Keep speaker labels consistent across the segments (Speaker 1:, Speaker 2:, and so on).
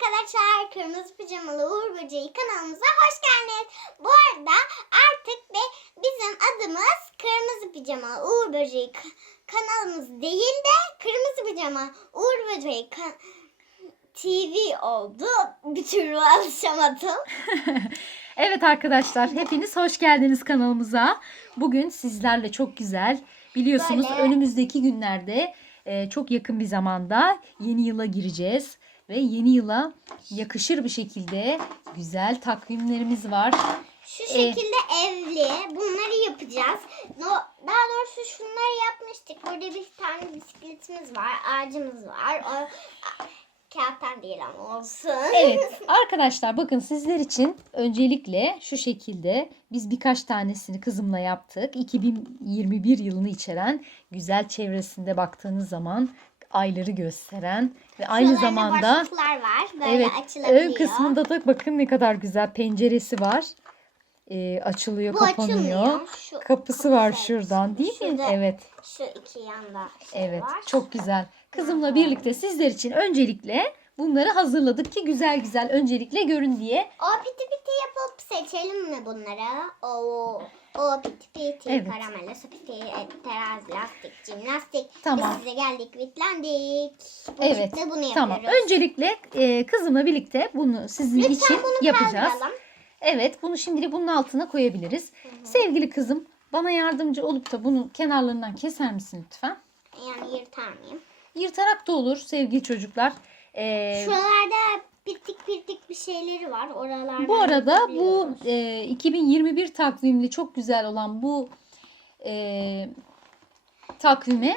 Speaker 1: arkadaşlar Kırmızı Pijamalı Uğur Böceği kanalımıza hoş geldiniz. Bu arada artık ve bizim adımız Kırmızı Pijama Uğur Böceği ka- kanalımız değil de Kırmızı Pijama Uğur Böceği TV oldu. Bir türlü alışamadım.
Speaker 2: Evet arkadaşlar hepiniz hoş geldiniz kanalımıza. Bugün sizlerle çok güzel biliyorsunuz
Speaker 1: Böyle.
Speaker 2: önümüzdeki günlerde e, çok yakın bir zamanda yeni yıla gireceğiz. Ve yeni yıla yakışır bir şekilde güzel takvimlerimiz var.
Speaker 1: Şu
Speaker 2: Ee,
Speaker 1: şekilde evli. Bunları yapacağız. No- Daha doğrusu şunları yapmıştık. Burada bir tane bisikletimiz var. Ağacımız var. O, kağıttan değil ama olsun.
Speaker 2: Evet arkadaşlar bakın sizler için öncelikle şu şekilde biz birkaç tanesini kızımla yaptık. 2021 yılını içeren güzel çevresinde baktığınız zaman ayları gösteren ve aynı
Speaker 1: Şuralarda
Speaker 2: zamanda
Speaker 1: var. Böyle
Speaker 2: evet ön kısmında da bakın ne kadar güzel penceresi var. Ee, açılıyor,
Speaker 1: Bu
Speaker 2: kapanıyor.
Speaker 1: açılmıyor. Şu
Speaker 2: Kapısı var
Speaker 1: kapısı
Speaker 2: şuradan değil mi?
Speaker 1: Şurada
Speaker 2: Evet.
Speaker 1: Şu iki yanda şey
Speaker 2: Evet,
Speaker 1: var.
Speaker 2: çok güzel. Kızımla birlikte sizler için öncelikle bunları hazırladık ki güzel güzel öncelikle görün diye.
Speaker 1: O piti piti yapıp seçelim mi bunları? O o piti piti,
Speaker 2: Evet.
Speaker 1: karamele, su piti, terazi, lastik, jimnastik.
Speaker 2: Tamam.
Speaker 1: Biz size geldik, bitlendik. Bu
Speaker 2: Evet,
Speaker 1: bunu
Speaker 2: Tamam.
Speaker 1: yapıyoruz.
Speaker 2: Öncelikle e, kızımla birlikte bunu sizin
Speaker 1: Lütfen
Speaker 2: için
Speaker 1: bunu
Speaker 2: yapacağız.
Speaker 1: kaldıralım.
Speaker 2: Evet, bunu şimdilik bunun altına koyabiliriz. Sevgili kızım, bana yardımcı olup da bunu kenarlarından keser misin lütfen?
Speaker 1: Yani yırtar mıyım?
Speaker 2: Yırtarak da olur sevgili çocuklar. E,
Speaker 1: Şuralarda pirtik pirtik bir şeyleri var. Oralardan
Speaker 2: bu arada bu e, 2021 takvimli çok güzel olan bu e, takvime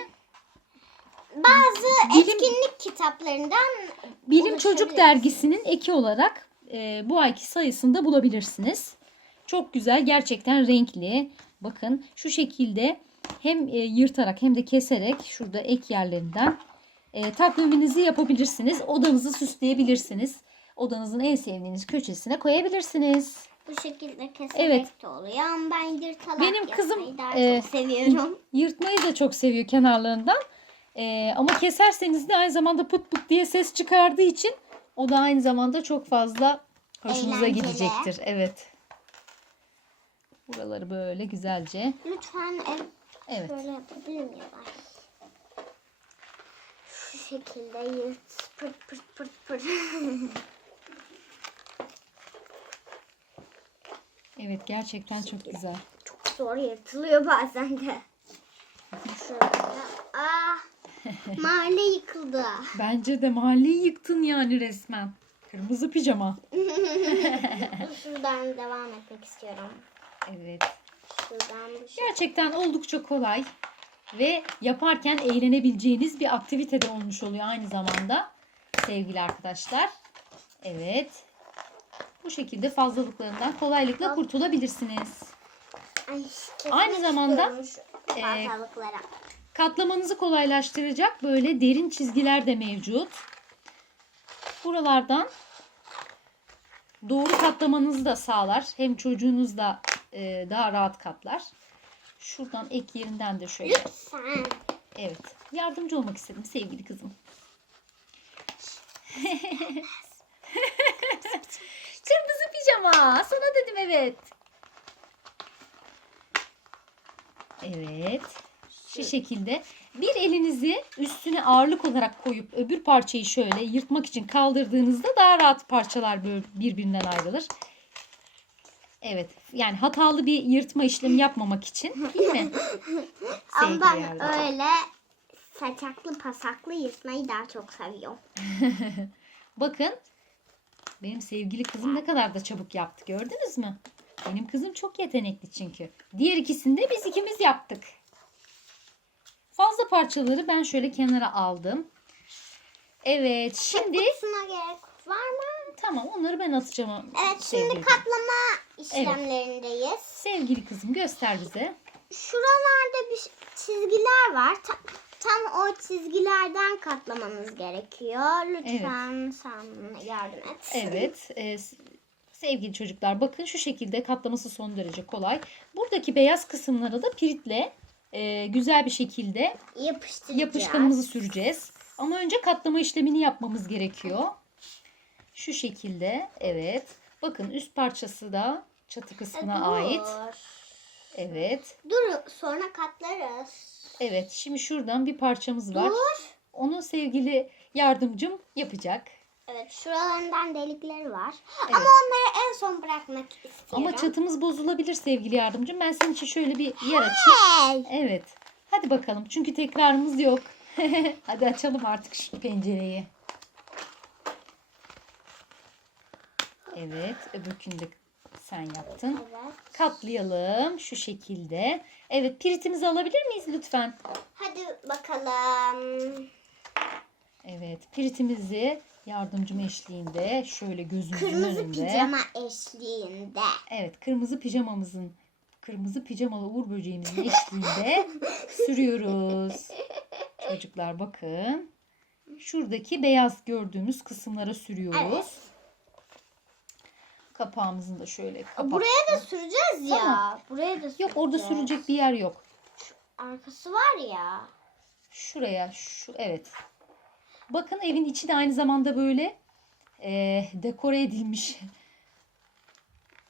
Speaker 1: bazı
Speaker 2: bilim-
Speaker 1: etkinlik kitaplarından
Speaker 2: Bilim Çocuk. Dergisi'nin eki olarak e, bu ayki sayısında bulabilirsiniz. Çok güzel, gerçekten renkli. Bakın şu şekilde hem e, yırtarak hem de keserek şurada ek yerlerinden e, takviminizi yapabilirsiniz. Odanızı süsleyebilirsiniz. Odanızın en sevdiğiniz köşesine koyabilirsiniz.
Speaker 1: bu şekilde keserek
Speaker 2: Evet.
Speaker 1: de oluyor ama ben yırtarak
Speaker 2: Benim
Speaker 1: yapmayı
Speaker 2: kızım,
Speaker 1: daha
Speaker 2: e,
Speaker 1: çok seviyorum.
Speaker 2: Yırtmayı da çok seviyor kenarlarından. E, ama keserseniz de aynı zamanda pıt pıt diye ses çıkardığı için o da aynı zamanda çok fazla hoşunuza
Speaker 1: Eğlenceli.
Speaker 2: gidecektir. Evet. Buraları böyle güzelce.
Speaker 1: Lütfen ev
Speaker 2: Evet.
Speaker 1: şöyle yapabilir miyim? Şekilde yırt. Pırt pırt pırt pırt.
Speaker 2: Evet gerçekten çok güzel.
Speaker 1: Çok zor yırtılıyor bazen de. Şöyle. Ah. Mahalle yıkıldı.
Speaker 2: Bence de mahalleyi yıktın yani resmen. Kırmızı pijama.
Speaker 1: Şuradan devam etmek istiyorum.
Speaker 2: Evet.
Speaker 1: Şuradan.
Speaker 2: Gerçekten oldukça kolay ve yaparken eğlenebileceğiniz bir aktivite de olmuş oluyor aynı zamanda sevgili arkadaşlar. Evet. Bu şekilde fazlalıklarından kolaylıkla kurtulabilirsiniz.
Speaker 1: Ay,
Speaker 2: Aynı zamanda, e. Katlamanızı kolaylaştıracak böyle derin çizgiler de mevcut. Buralardan doğru katlamanızı da sağlar. Hem çocuğunuz da e, daha rahat katlar. Şuradan ek yerinden de şöyle.
Speaker 1: Lütfen.
Speaker 2: Evet. Yardımcı olmak istedim sevgili kızım. Kırmızı pijama. Sana dedim evet. Evet. Şu şekilde bir elinizi üstüne ağırlık olarak koyup öbür parçayı şöyle yırtmak için kaldırdığınızda daha rahat parçalar birbirinden ayrılır. Evet. Yani hatalı bir yırtma işlemi yapmamak için değil mi?
Speaker 1: Ama
Speaker 2: Sevgili
Speaker 1: ben öyle saçaklı pasaklı yırtmayı daha çok seviyorum.
Speaker 2: Bakın benim sevgili kızım ne kadar da çabuk yaptı gördünüz mü? Benim kızım çok yetenekli çünkü. Diğer ikisini de biz ikimiz yaptık. Fazla parçaları ben şöyle kenara aldım. Evet şimdi
Speaker 1: Kutusuna gerek var mı?
Speaker 2: Tamam onları ben atacağım.
Speaker 1: Evet
Speaker 2: sevgili
Speaker 1: şimdi
Speaker 2: kızım.
Speaker 1: kaplama işlemlerindeyiz.
Speaker 2: Sevgili kızım göster bize.
Speaker 1: Şuralarda bir çizgiler var. Ta- tam o çizgilerden katlamanız gerekiyor. Lütfen sen yardım et.
Speaker 2: Evet. e, sevgili çocuklar bakın şu şekilde katlaması son derece kolay. Buradaki beyaz kısımlara da piritle e, güzel bir şekilde
Speaker 1: Yapıştıracağız.
Speaker 2: yapışkanımızı süreceğiz. Ama önce katlama işlemini yapmamız gerekiyor. Şu şekilde evet. Bakın üst parçası da çatı kısmına
Speaker 1: Dur.
Speaker 2: ait. Evet.
Speaker 1: Dur sonra katlarız.
Speaker 2: Evet. Şimdi şuradan bir parçamız var.
Speaker 1: Dur.
Speaker 2: Onu sevgili yardımcım yapacak.
Speaker 1: Evet şuralarından delikleri var.
Speaker 2: Evet.
Speaker 1: Ama onları en son bırakmak istiyorum.
Speaker 2: Ama çatımız bozulabilir sevgili yardımcım. Ben senin için şöyle bir yer açayım.
Speaker 1: Hey!
Speaker 2: Evet. Hadi bakalım. Çünkü tekrarımız yok. Hadi açalım artık şu pencereyi. Evet. Öbürkünü de sen yaptın.
Speaker 1: Evet.
Speaker 2: Katlayalım şu şekilde. Evet. Piritimizi alabilir miyiz lütfen?
Speaker 1: Hadi bakalım.
Speaker 2: Evet. Piritimizi yardımcım eşliğinde şöyle gözümüzün
Speaker 1: Kırmızı
Speaker 2: önünde.
Speaker 1: pijama eşliğinde.
Speaker 2: Evet. Kırmızı pijamamızın kırmızı pijamalı uğur böceğimizin eşliğinde sürüyoruz. Çocuklar bakın. Şuradaki beyaz gördüğümüz kısımlara sürüyoruz.
Speaker 1: Evet.
Speaker 2: Kapağımızın da şöyle kapak.
Speaker 1: Buraya da süreceğiz ya.
Speaker 2: Tamam.
Speaker 1: Buraya da süreceğiz.
Speaker 2: Yok orada sürecek bir yer yok.
Speaker 1: Arkası var ya.
Speaker 2: Şuraya şu evet. Bakın evin içi de aynı zamanda böyle e, dekore edilmiş.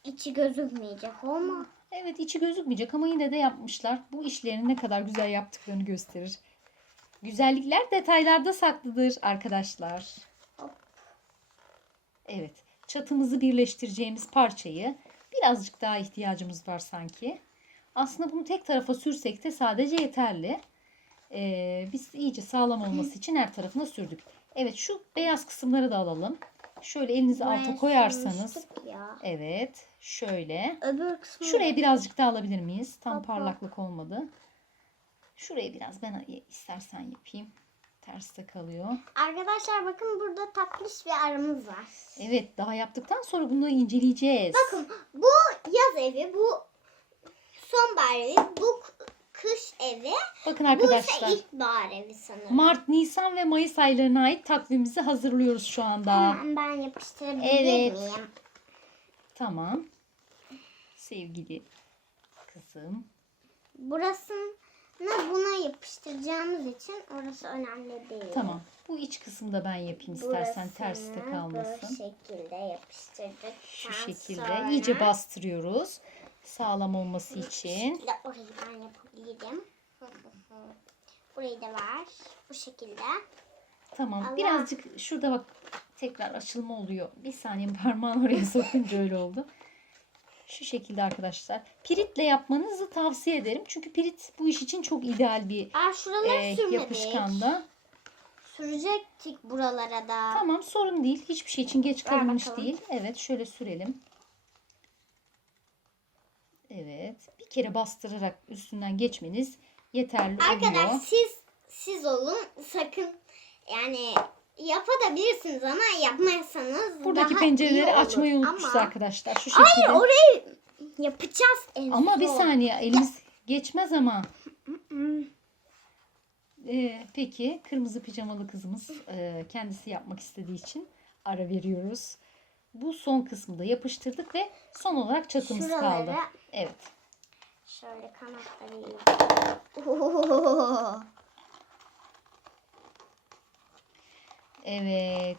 Speaker 1: İçi gözükmeyecek ama.
Speaker 2: Evet içi gözükmeyecek ama yine de yapmışlar. Bu işlerini ne kadar güzel yaptıklarını gösterir. Güzellikler detaylarda saklıdır arkadaşlar. Evet. Çatımızı birleştireceğimiz parçayı birazcık daha ihtiyacımız var sanki. Aslında bunu tek tarafa sürsek de sadece yeterli. Ee, biz iyice sağlam olması için her tarafına sürdük. Evet şu beyaz kısımları da alalım. Şöyle elinizi alta
Speaker 1: Buraya
Speaker 2: koyarsanız.
Speaker 1: sürmüştük Ya.
Speaker 2: Evet. Şöyle.
Speaker 1: Öbür kısmı.
Speaker 2: Şuraya birazcık daha alabilir miyiz? Tam
Speaker 1: Hop, hop.
Speaker 2: parlaklık olmadı. Şuraya biraz ben istersen yapayım. Terste kalıyor.
Speaker 1: Arkadaşlar bakın burada tatlış bir arımız var.
Speaker 2: Evet daha yaptıktan sonra bunları inceleyeceğiz.
Speaker 1: Bakın bu yaz evi, bu sonbahar evi, bu kış evi,
Speaker 2: Bakın
Speaker 1: bu ise
Speaker 2: arkadaşlar.
Speaker 1: ilkbahar evi sanırım.
Speaker 2: Mart, Nisan ve Mayıs aylarına ait takvimimizi hazırlıyoruz şu anda.
Speaker 1: Hemen ben yapıştırabilir
Speaker 2: Evet.
Speaker 1: miyim?
Speaker 2: Tamam. Sevgili kızım.
Speaker 1: Burasını buna yapıştıracağımız için orası önemli değil.
Speaker 2: Tamam. Bu iç kısımda ben yapayım istersen terste
Speaker 1: Burasını Bu
Speaker 2: kalmasın.
Speaker 1: şekilde yapıştırdık.
Speaker 2: Şu şekilde iyice bastırıyoruz. Sağlam olması için.
Speaker 1: şekilde orayı ben yapabilirim. Burayı da var. Bu şekilde.
Speaker 2: Tamam.
Speaker 1: Allah.
Speaker 2: Birazcık şurada bak tekrar açılma oluyor. Bir saniye parmağını oraya sokunca öyle oldu. Şu şekilde arkadaşlar. Piritle yapmanızı tavsiye ederim. Çünkü pirit bu iş için çok ideal bir
Speaker 1: Aa
Speaker 2: e,
Speaker 1: sürmedik.
Speaker 2: yapışkanda.
Speaker 1: Sürecektik buralara da.
Speaker 2: Tamam sorun değil. Hiçbir şey için geç
Speaker 1: Ver
Speaker 2: kalınmış
Speaker 1: bakalım.
Speaker 2: değil. Evet şöyle sürelim. Evet. Bir kere bastırarak üstünden geçmeniz yeterli
Speaker 1: Arkadaşlar
Speaker 2: oluyor.
Speaker 1: siz siz olun sakın yani yapabilirsiniz ama yapmazsanız
Speaker 2: Buradaki
Speaker 1: daha
Speaker 2: pencereleri
Speaker 1: iyi olur.
Speaker 2: açmayı unutmuşuz
Speaker 1: ama,
Speaker 2: arkadaşlar. Şu
Speaker 1: Hayır
Speaker 2: şekilde.
Speaker 1: orayı yapacağız en
Speaker 2: Ama bir
Speaker 1: son.
Speaker 2: saniye elimiz geçmez ama. Ee, peki kırmızı pijamalı kızımız e, kendisi yapmak istediği için ara veriyoruz. Bu son kısmı da yapıştırdık ve son olarak çatımız kaldı.
Speaker 1: Şuraları
Speaker 2: Evet.
Speaker 1: şöyle kanatları.
Speaker 2: Evet.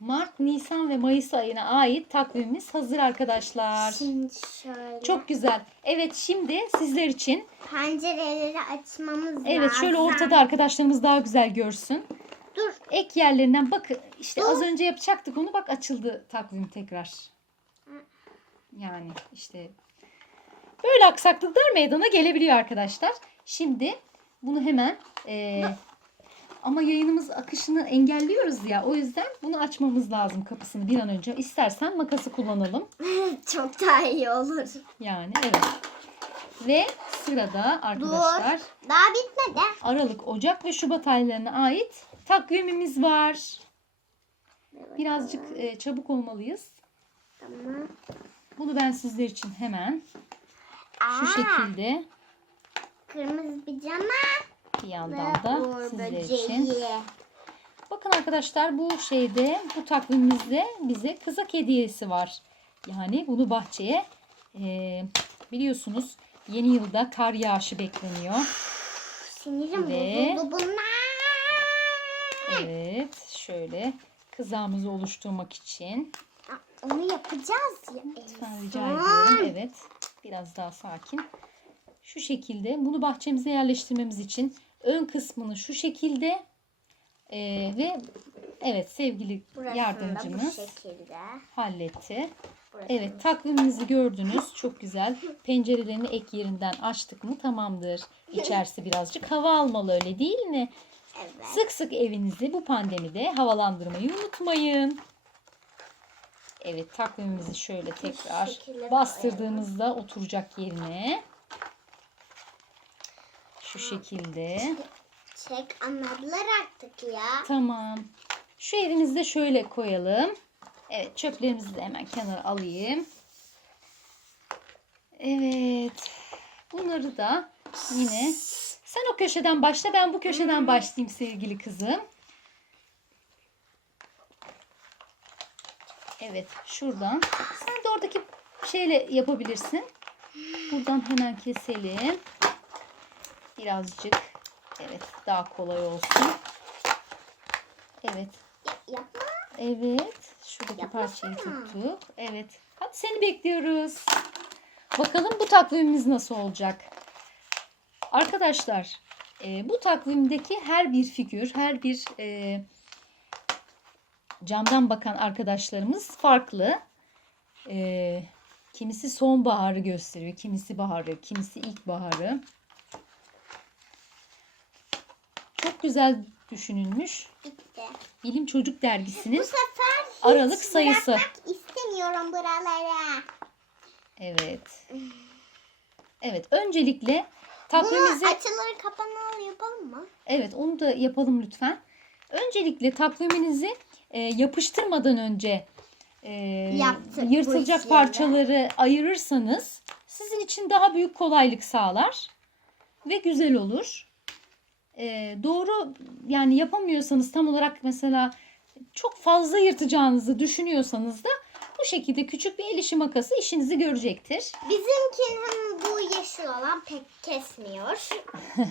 Speaker 2: Mart, Nisan ve Mayıs ayına ait takvimimiz hazır arkadaşlar.
Speaker 1: Şimdi şöyle
Speaker 2: Çok güzel. Evet şimdi sizler için
Speaker 1: pencereleri açmamız lazım.
Speaker 2: evet şöyle ortada arkadaşlarımız daha güzel görsün.
Speaker 1: Dur.
Speaker 2: Ek yerlerinden bakın işte
Speaker 1: Dur.
Speaker 2: az önce yapacaktık onu bak açıldı takvim tekrar. Yani işte böyle aksaklıklar meydana gelebiliyor arkadaşlar. Şimdi bunu hemen e, ama yayınımız akışını engelliyoruz ya o yüzden bunu açmamız lazım kapısını bir an önce. İstersen makası kullanalım.
Speaker 1: Çok daha iyi olur.
Speaker 2: Yani evet. Ve sırada arkadaşlar
Speaker 1: Daha bitmedi.
Speaker 2: Aralık, Ocak ve Şubat aylarına ait takvimimiz var. Birazcık e, çabuk olmalıyız.
Speaker 1: Tamam.
Speaker 2: Bunu ben sizler için hemen şu
Speaker 1: Aa,
Speaker 2: şekilde
Speaker 1: Kırmızı pijama
Speaker 2: bir yandan da sizler için. Bakın arkadaşlar bu şeyde bu takvimimizde bize kızak hediyesi var. Yani bunu bahçeye e, biliyorsunuz yeni yılda kar yağışı bekleniyor.
Speaker 1: Sinirim
Speaker 2: Ve-
Speaker 1: bozuldu bunlar.
Speaker 2: Evet şöyle Kızağımızı oluşturmak için.
Speaker 1: Onu yapacağız ya.
Speaker 2: Lütfen rica ediyorum. Evet. Biraz daha sakin. Şu şekilde bunu bahçemize yerleştirmemiz için ön kısmını şu şekilde eee, ve evet sevgili
Speaker 1: Burasını
Speaker 2: yardımcımız halletti.
Speaker 1: Burasını
Speaker 2: Evet takvimimizi gördünüz. Çok güzel. Pencerelerini ek yerinden açtık mı tamamdır. İçerisi birazcık hava almalı öyle değil mi?
Speaker 1: Evet.
Speaker 2: Sık sık evinizi bu pandemide havalandırmayı unutmayın. Evet takvimimizi şöyle tekrar bastırdığımızda oturacak yerine. Şu şekilde.
Speaker 1: Çek anladılar artık ya.
Speaker 2: Tamam. Şu evimizi de şöyle koyalım. Evet çöplerimizi de hemen kenara alayım. Evet. Bunları da yine sen o köşeden başla ben bu köşeden başlayayım sevgili kızım. Evet şuradan. Sen de oradaki şeyle yapabilirsin. Buradan hemen keselim. Birazcık evet daha kolay olsun. Evet.
Speaker 1: Ya, yapma.
Speaker 2: Evet. Şuradaki
Speaker 1: Yapmasana.
Speaker 2: parçayı tuttuk. Evet. Hadi seni bekliyoruz. Bakalım bu takvimimiz nasıl olacak? Arkadaşlar e, bu takvimdeki her bir figür, her bir e, camdan bakan arkadaşlarımız farklı. E, kimisi sonbaharı gösteriyor, kimisi baharı, kimisi ilkbaharı. Çok güzel düşünülmüş.
Speaker 1: Bitti.
Speaker 2: Bilim Çocuk Dergisi'nin
Speaker 1: Bu sefer hiç
Speaker 2: Aralık sayısı.
Speaker 1: istemiyorum buralara.
Speaker 2: Evet. Evet, öncelikle
Speaker 1: Bunu
Speaker 2: takvimimizi
Speaker 1: açıları kapanmalı yapalım mı?
Speaker 2: Evet, onu da yapalım lütfen. Öncelikle takviminizi e, yapıştırmadan önce e,
Speaker 1: Yaptık bu
Speaker 2: yırtılacak
Speaker 1: işleri.
Speaker 2: parçaları ayırırsanız sizin için daha büyük kolaylık sağlar ve güzel olur. E, doğru yani yapamıyorsanız tam olarak mesela çok fazla yırtacağınızı düşünüyorsanız da bu şekilde küçük bir el işi makası işinizi görecektir.
Speaker 1: Bizimkinin bu yeşil olan pek kesmiyor.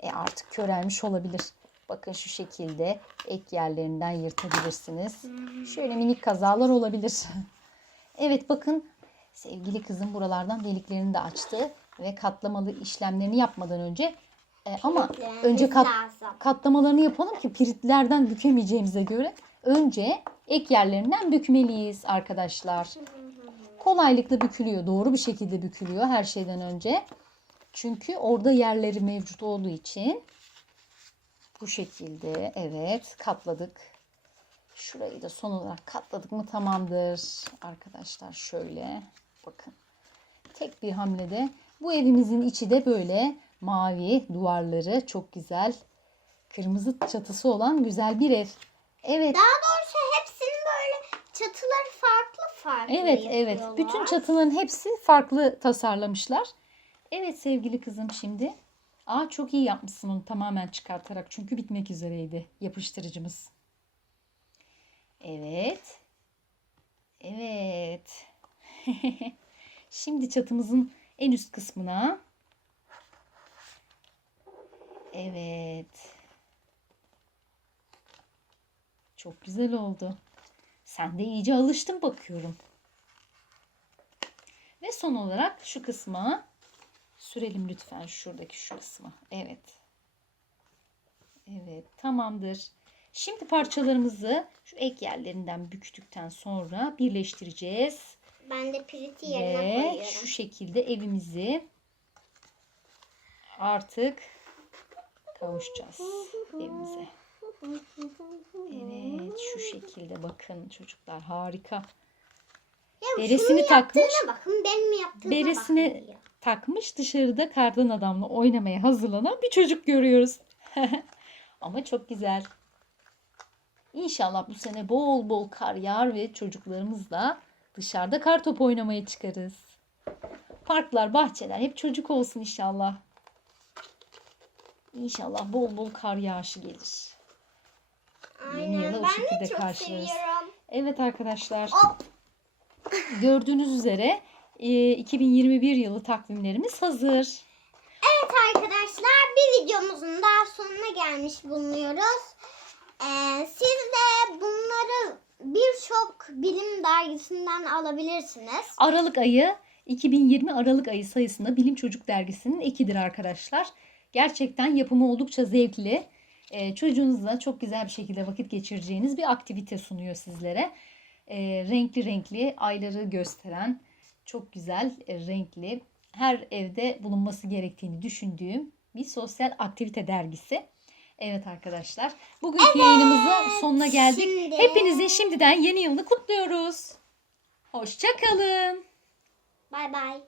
Speaker 2: E artık körelmiş olabilir. Bakın şu şekilde ek yerlerinden yırtabilirsiniz. Şöyle minik kazalar olabilir. evet bakın sevgili kızım buralardan deliklerini de açtı ve katlamalı işlemlerini yapmadan önce e, ama önce kat,
Speaker 1: lazım.
Speaker 2: katlamalarını yapalım ki piritlerden bükemeyeceğimize göre önce ek yerlerinden bükmeliyiz arkadaşlar. Kolaylıkla bükülüyor. Doğru bir şekilde bükülüyor her şeyden önce. Çünkü orada yerleri mevcut olduğu için bu şekilde evet katladık. Şurayı da son olarak katladık mı tamamdır. Arkadaşlar şöyle bakın. Tek bir hamlede bu evimizin içi de böyle mavi duvarları çok güzel. Kırmızı çatısı olan güzel bir ev. Evet.
Speaker 1: Daha doğrusu hepsinin böyle çatıları farklı farklı
Speaker 2: Evet evet. Bütün çatıların hepsi farklı tasarlamışlar. Evet sevgili kızım şimdi. Aa çok iyi yapmışsın onu tamamen çıkartarak. Çünkü bitmek üzereydi yapıştırıcımız. Evet. Evet. şimdi çatımızın en üst kısmına. Evet. Çok güzel oldu. Sen de iyice alıştın bakıyorum. Ve son olarak şu kısma sürelim lütfen şuradaki şu kısmı. Evet. Evet tamamdır. Şimdi parçalarımızı şu ek yerlerinden büktükten sonra birleştireceğiz.
Speaker 1: Ben de piriti yerine
Speaker 2: Ve
Speaker 1: koyuyorum.
Speaker 2: şu şekilde evimizi artık kavuşacağız evimize. Evet şu şekilde bakın çocuklar harika.
Speaker 1: Ya
Speaker 2: beresini takmış.
Speaker 1: bakın benim yaptığıma
Speaker 2: Beresini
Speaker 1: bakın
Speaker 2: takmış dışarıda kardan adamla oynamaya hazırlanan bir çocuk görüyoruz. Ama çok güzel. İnşallah bu sene bol bol kar yağar ve çocuklarımızla dışarıda kar topu oynamaya çıkarız. Parklar, bahçeler hep çocuk olsun inşallah. İnşallah bol bol kar yağışı gelir. Yeni
Speaker 1: Aynen
Speaker 2: yıla o
Speaker 1: ben
Speaker 2: şekilde
Speaker 1: de çok
Speaker 2: karşılarız.
Speaker 1: seviyorum.
Speaker 2: Evet arkadaşlar.
Speaker 1: Hop.
Speaker 2: Gördüğünüz üzere e, 2021 yılı takvimlerimiz hazır.
Speaker 1: Evet arkadaşlar bir videomuzun daha sonuna gelmiş bulunuyoruz. Ee, siz de bunu Bilim Dergisi'nden alabilirsiniz.
Speaker 2: Aralık ayı 2020 Aralık ayı sayısında Bilim Çocuk Dergisi'nin ekidir arkadaşlar. Gerçekten yapımı oldukça zevkli. Ee, çocuğunuzla çok güzel bir şekilde vakit geçireceğiniz bir aktivite sunuyor sizlere. Ee, renkli renkli ayları gösteren çok güzel e, renkli her evde bulunması gerektiğini düşündüğüm bir sosyal aktivite dergisi. Evet arkadaşlar bugünkü yayınımızın sonuna geldik.
Speaker 1: Şimdi-
Speaker 2: Hepinizin şimdiden yeni yılını kutluyoruz. Hoşçakalın.
Speaker 1: Bay bay.